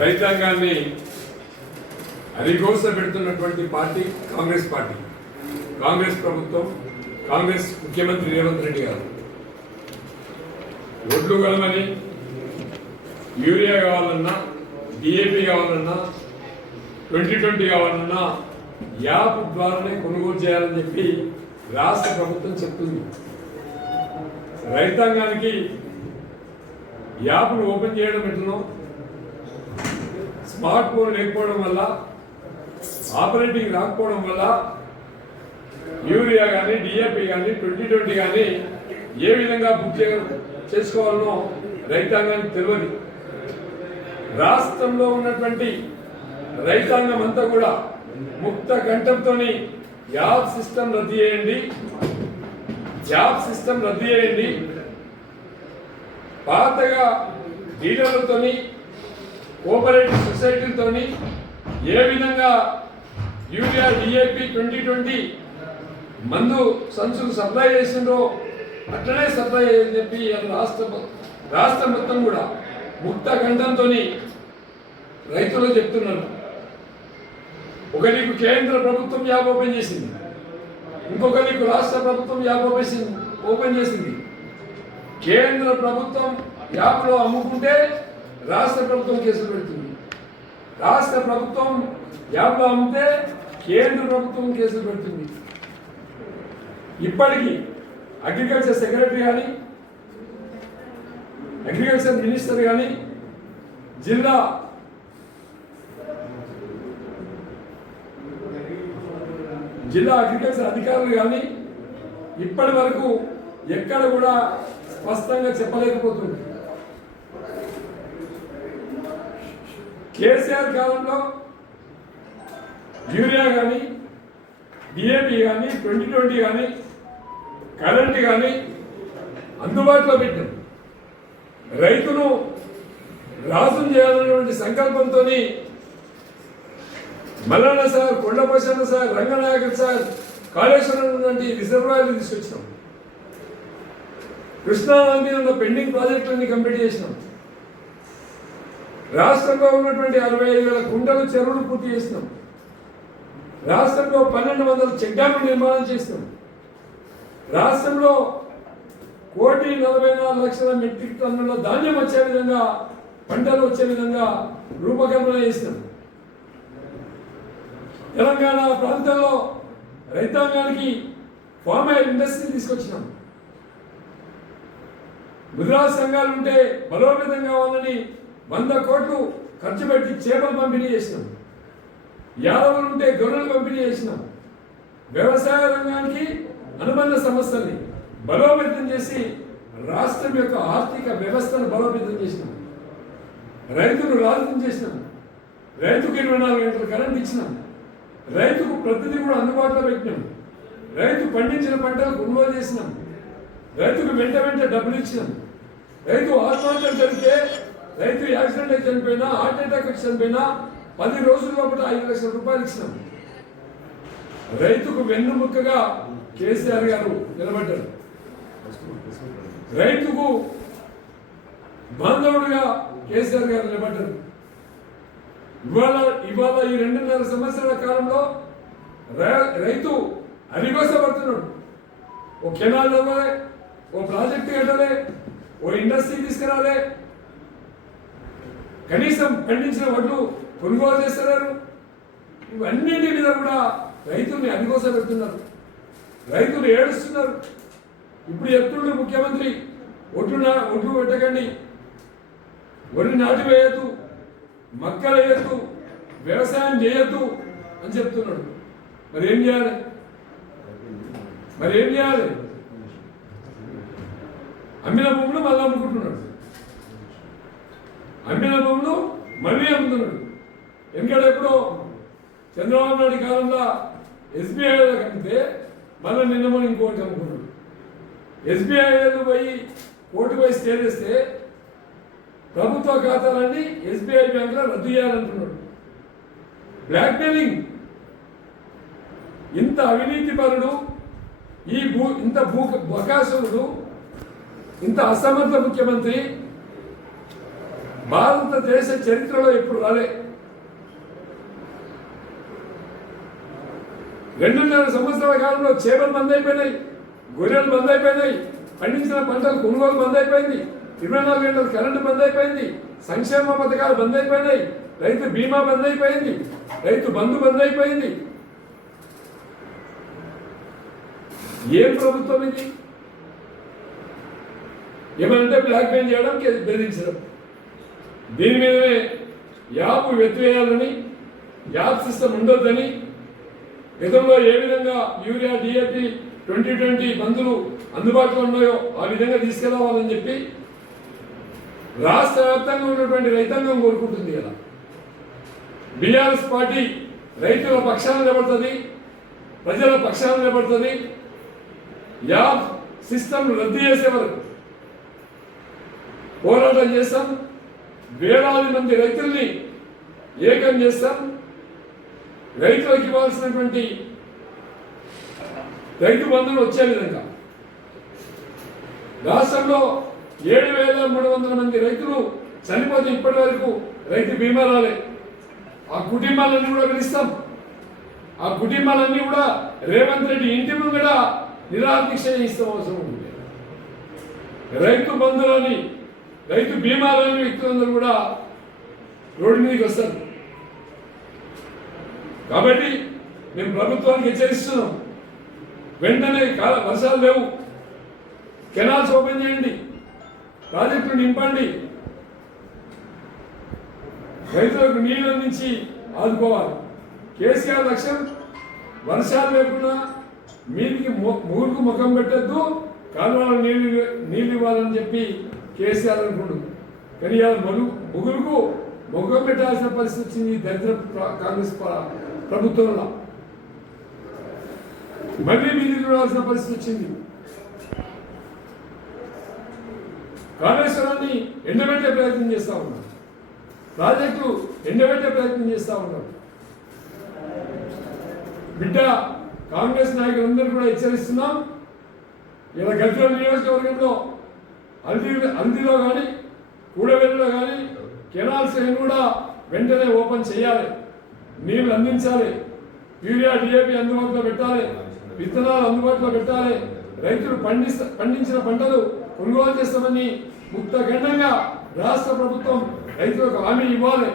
రైతాంగాన్ని అరిగోస పెడుతున్నటువంటి party Congress party, Congress ప్రభుత్వం, కాంగ్రెస్ ముఖ్యమంత్రి రేవంత్ రెడ్డి గారు. ఒడ్లు కొనమని, యూరియా కావాలన్నా, డిఏపి కావాలన్నా, 2020 కావాలన్నా యాప్ ద్వారానే కొనుగోలు చేయాలని చెప్పి రాష్ట్ర ప్రభుత్వం చెప్తుంది. రైతాంగానికి యాప్ను ఓపెన్ చేయడం ఎట్లనో, స్మార్ట్ ఫోన్ లేకపోవడం వల్ల, ఆపరేటింగ్ రాకపోవడం వల్ల యూరియా కానీ, డిఏపి కానీ, 2020 కానీ ఏ విధంగా బుక్ చేసుకోవాలనో రైతాంగానికి తెలియదు. రాష్ట్రంలో ఉన్నటువంటి రైతాంగం అంతా కూడా ముక్త కంఠంతో యాప్ సిస్టమ్ రద్దు చేయండి, యాప్ సిస్టమ్ రద్దు చేయండి, పాతగా డీలర్లతోని, కోఆపరేటివ్ సొసైటీలతోని ఏ విధంగా యూరియా, డిఏపి 2020 మందు సంచులు సప్లై చేసిండ్రో అట్లనే సప్లై చేయని చెప్పి రాష్ట్రం మొత్తం కూడా ముక్త కంఠంతో రైతులు చెప్తున్నారు. ఒక నీకు కేంద్ర ప్రభుత్వం యాప్ ఓపెన్ చేసింది, ఇంకొక నీకు రాష్ట్ర ప్రభుత్వం యాప్ ఓపెన్ చేసింది. కేంద్ర ప్రభుత్వం యాప్లో అమ్ముకుంటే రాష్ట్ర ప్రభుత్వం కేసులు పెడుతుంది, రాష్ట్ర ప్రభుత్వం యాప్లో అమ్మితే కేంద్ర ప్రభుత్వం కేసులు పెడుతుంది. ఇప్పటికీ అగ్రికల్చర్ సెక్రటరీ కానీ, అగ్రికల్చర్ మినిస్టర్ కానీ, జిల్లా అగ్రికల్చర్ అధికారులు కానీ ఇప్పటి వరకు ఎక్కడ కూడా స్పష్టంగా చెప్పలేకపోతుంది. కేసీఆర్ కాలంలో యూరియా కానీ, డిఏపి కానీ, 2020 కానీ, కరెంట్ కానీ అందుబాటులో పెట్టాం. రైతును రాజును చేయాలనేటువంటి సంకల్పంతో మల్లన్న సార్, కొండపోచన్న సార్, రంగనాయకుడు సార్, కాళేశ్వరం నుండి రిజర్వాయర్లు తీసుకొచ్చినాం. కృష్ణానది ఉన్న పెండింగ్ ప్రాజెక్టులన్నీ కంప్లీట్ చేసినాం. రాష్ట్రంలో ఉన్నటువంటి 65,000 కుంటలు, చెరువులు పూర్తి చేసినాం. రాష్ట్రంలో 1,200 చెక్ డ్యాములు నిర్మాణం చేసినాం. రాష్ట్రంలో 1,44,00,000 మెట్రిక్ టన్నుల ధాన్యం వచ్చే విధంగా, పంటలు వచ్చే విధంగా రూపకల్పన చేసినాం. తెలంగాణ ప్రాంతంలో రైతాంగానికి ఫార్మ్ ఆయిల్ ఇండస్ట్రీ తీసుకొచ్చినాం. గుజరాత్ సంఘాలు ఉంటే బలోపేతం కావాలని 100 కోట్లు ఖర్చు పెట్టి చేపలు పంపిణీ చేసినాం. యాదవులు ఉంటే గొర్రెలు పంపిణీ చేసినాం. వ్యవసాయ రంగానికి అనుబంధ సంస్థల్ని బలోపేతం చేసి రాష్ట్రం యొక్క ఆర్థిక వ్యవస్థను బలోపేతం చేసినాం. రైతును రాజును చేసినాం. రైతుకు 24 గంటలు కరెంట్ ఇచ్చినాం. రైతుకు ప్రతిదీ కూడా అందుబాటులో పెట్టినాం. రైతు పండించిన పంటలు కొనుగోలు చేసినాం. రైతుకు వెంట డబ్బులు ఇచ్చినాం. రైతు ఆత్మహత్య జరిగితే, రైతు యాక్సిడెంట్ అయితే చనిపోయినా, హార్ట్ అటాక్ వచ్చి చనిపోయినా 10 రోజుల లోపల 5 లక్షల రూపాయలు ఇచ్చినాం. రైతుకు వెన్నుముక్కగా కేసీఆర్ గారు నిలబడ్డారు. రైతుకు బాంధవుడుగా కేసీఆర్ గారు నిలబడ్డారు. ఇవాళ ఈ 2.5 సంవత్సరాల కాలంలో రైతు అరిగోసపడుతున్నాడు. ఓ కెనాల్ అవ్వాలి, ఓ ప్రాజెక్టు కట్టాలి, ఓ ఇండస్ట్రీ తీసుకురాలి, కనీసం పండించిన వడ్లు కొనుగోలు చేస్తున్నారు. ఇవన్నింటి మీద కూడా రైతుల్ని అరిగోసపెడుతున్నారు. రైతులు ఏడుస్తున్నారు. ఇప్పుడు చెప్తుండ్రు ముఖ్యమంత్రి, ఒడ్లు పెట్టకండి, వరి నాటి వేయద్దు, మక్కలు వేయద్దు, వ్యవసాయం చేయొద్దు అని చెప్తున్నాడు. మరి ఏం చేయాలి? అమ్మిన భూములు మళ్ళీ అమ్ముకుంటున్నాడు. అమ్మిన భూములు మళ్ళీ అమ్ముతున్నాడు. ఎందుకంటే ఎప్పుడో చంద్రబాబు నాయుడు కాలంలో SBIలో కడితే మళ్ళీ నిన్న మనం ఇంకోటి అమ్ముకున్నాడు. SBIలో పోయి కోర్టుకు పోయి స్టే చేస్తే ప్రభుత్వ ఖాతాలన్నీ SBI బ్యాంకులో రద్దు చేయాలంటున్నాడు. బ్లాక్మెయిలింగ్. ఇంత అవినీతి పరుడు, ఇంత బకాసురుడు, ఇంత అసమర్థ ముఖ్యమంత్రి భారతదేశ చరిత్రలో ఎప్పుడు రాలే. 2.5 సంవత్సరాల కాలంలో చేపలు బంద్ అయిపోయినాయి, గొర్రెలు బంద్ అయిపోయినాయి, పండించిన పంటలు కొనుగోలు బంద్ అయిపోయింది, 24 గంటలు కరెంటు బంద్ అయిపోయింది, సంక్షేమ పథకాలు బంద్ అయిపోయినాయి, రైతు బీమా బంద్ అయిపోయింది, రైతు బంధు బంద్ అయిపోయింది. ఏం ప్రభుత్వం ఇది? ఏమంటే బ్లాక్ మెయిల్ చేయడం, బెదిరించడం. దీని మీదనే యాప్ వెత్తివేయాలని, యాప్ సిస్టమ్ ఉండొద్దని, గతంలో ఏ విధంగా యూరియా డిఏపి 2020 మందులు అందుబాటులో ఉన్నాయో ఆ విధంగా తీసుకురావాలని చెప్పి రాష్ట్ర వ్యాప్తంగా ఉన్నటువంటి రైతాంగం కోరుకుంటుంది కదా. బీఆర్ఎస్ పార్టీ రైతుల పక్షాన నిలబడుతుంది, ప్రజల పక్షాన నిలబడుతుంది. యాప్ సిస్టమ్ రద్దు చేసే వరకు పోరాటం చేస్తాం. వేలాది మంది రైతుల్ని ఏకం చేస్తాం. రైతులకు ఇవ్వాల్సినటువంటి రైతు బంధువులు వచ్చే విధంగా రాష్ట్రంలో 7,300 మంది రైతులు చనిపోతే ఇప్పటి వరకు రైతు బీమా రాలే. ఆ కుటుంబాలన్నీ కూడా పిలుస్తాం. ఆ కుటుంబాలన్నీ కూడా రేవంత్ రెడ్డి ఇంటి ముంగడ నిరాదీక్ష చేయిస్తాం. అవసరం ఉంది. రైతు బంధువులని, రైతు బీమాలని వ్యక్తులందరూ కూడా రోడ్డు మీదకి వస్తారు. కాబట్టి మేము ప్రభుత్వానికి హెచ్చరిస్తున్నాం, వెంటనే వర్షాలు లేవు, కెనాల్స్ ఓపెన్ చేయండి, ప్రాజెక్టులు నింపండి, రైతులకు నీళ్ళు అందించి ఆదుకోవాలి. కేసీఆర్ లక్ష్యం వర్షాలు లేకుండా మీదికి ముగ్గురుకు ముఖం పెట్టద్దు, కాలువలకు నీళ్ళు ఇవ్వాలని చెప్పి కేసీఆర్ అనుకుంటు. కానీ ముగ్గురుకు ముఖం పెట్టాల్సిన పరిస్థితి వచ్చింది దరిద్ర కాంగ్రెస్ ప్రభుత్వంలో. మళ్ళీ మీదికి రావాల్సిన పరిస్థితి వచ్చింది. కాళేశ్వరాన్ని ఎండబెట్టే ప్రయత్నం చేస్తూ ఉన్నాం, ప్రాజెక్టు ఎండబెట్టే ప్రయత్నం చేస్తూ ఉన్నాం. బిడ్డ కాంగ్రెస్ నాయకులందరూ కూడా హెచ్చరిస్తున్నాం. ఇలా గద్వాల నియోజకవర్గంలో హల్దీలో కానీ కూడవెల్లిలో కానీ కెనాల్స్ కూడా వెంటనే ఓపెన్ చేయాలి, నీళ్లు అందించాలి, యూరియా డిఏపి అందుబాటులో పెట్టాలి, విత్తనాలు అందుబాటులో పెట్టాలి, రైతులు పండించిన పంటలు కొనుగోలు చేస్తామని ముక్తఖండంగా రాష్ట్ర ప్రభుత్వం రైతులకు హామీ ఇవ్వాలి.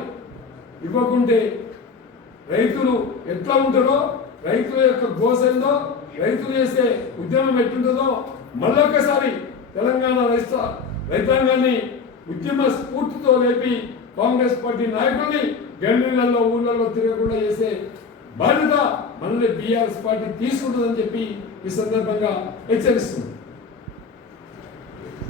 ఇవ్వకుంటే రైతులు ఎట్లా ఉంటారో, రైతుల యొక్క గోసెందో, రైతులు చేసే ఉద్యమం ఎట్లుంటుందో మళ్ళొక్కసారి తెలంగాణ రైతాంగాన్ని ఉద్యమ స్ఫూర్తితో లేపి కాంగ్రెస్ పార్టీ నాయకుల్ని గల్లీలలో ఊళ్ళల్లో తిరగకుండా చేసే బాధ్యత మనల్ని బీఆర్ఎస్ పార్టీ తీసుకుంటుందని చెప్పి ఈ సందర్భంగా హెచ్చరిస్తుంది.